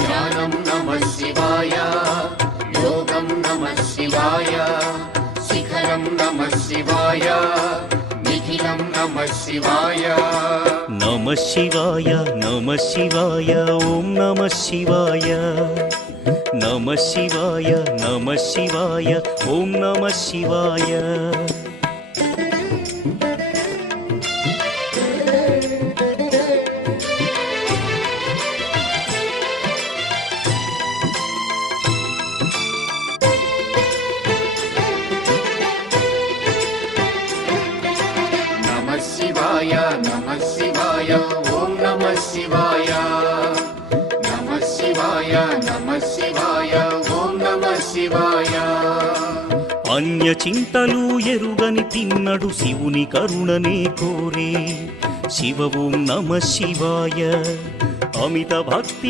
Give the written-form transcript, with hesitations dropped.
ధ్యానం నమః శివాయ, యోగం నమః శివాయ, శిఖరం నమః శివాయ, నిఖిలం నమః శివాయ. నమః శివాయ నమః శివాయ ఓం నమః శివాయ. నమః శివాయ నమః శివాయ ఓం నమః శివాయ. నమః శివాయ నమః శివాయ ఓం నమః శివాయ. నమః శివాయ నమః శివాయ ఓం నమః శివాయ. అన్య చింతలు ఎరుగని తిన్నడు శివుని కరుణనే కోరే. శివ ఓం నమః శివాయ. అమిత భక్తి